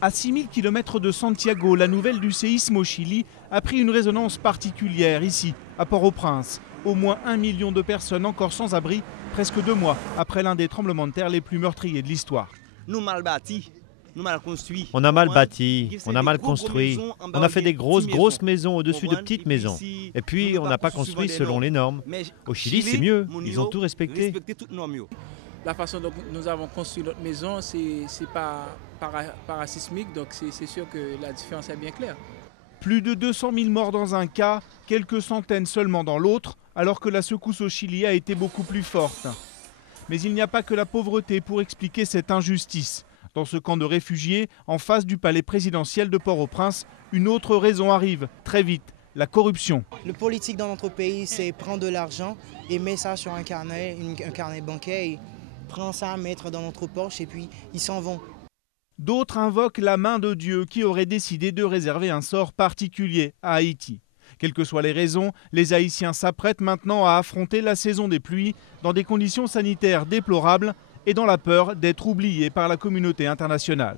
À 6000 km de Santiago, la nouvelle du séisme au Chili a pris une résonance particulière ici, à Port-au-Prince. Au moins 1 million de personnes encore sans abri, presque 2 mois après l'un des tremblements de terre les plus meurtriers de l'histoire. On a mal bâti, on a mal construit, on a fait des grosses maisons au-dessus de petites maisons. Et puis on n'a pas construit selon les normes. Au Chili, c'est mieux, ils ont tout respecté. La façon dont nous avons construit notre maison, c'est pas parasismique, donc c'est sûr que la différence est bien claire. Plus de 200 000 morts dans un cas, quelques centaines seulement dans l'autre, alors que la secousse au Chili a été beaucoup plus forte. Mais il n'y a pas que la pauvreté pour expliquer cette injustice. Dans ce camp de réfugiés, en face du palais présidentiel de Port-au-Prince, une autre raison arrive, très vite, la corruption. Le politique dans notre pays, c'est prendre de l'argent et mettre ça sur un carnet bancaire, et prendre ça, mettre dans notre poche et puis ils s'en vont. D'autres invoquent la main de Dieu qui aurait décidé de réserver un sort particulier à Haïti. Quelles que soient les raisons, les Haïtiens s'apprêtent maintenant à affronter la saison des pluies dans des conditions sanitaires déplorables et dans la peur d'être oubliés par la communauté internationale.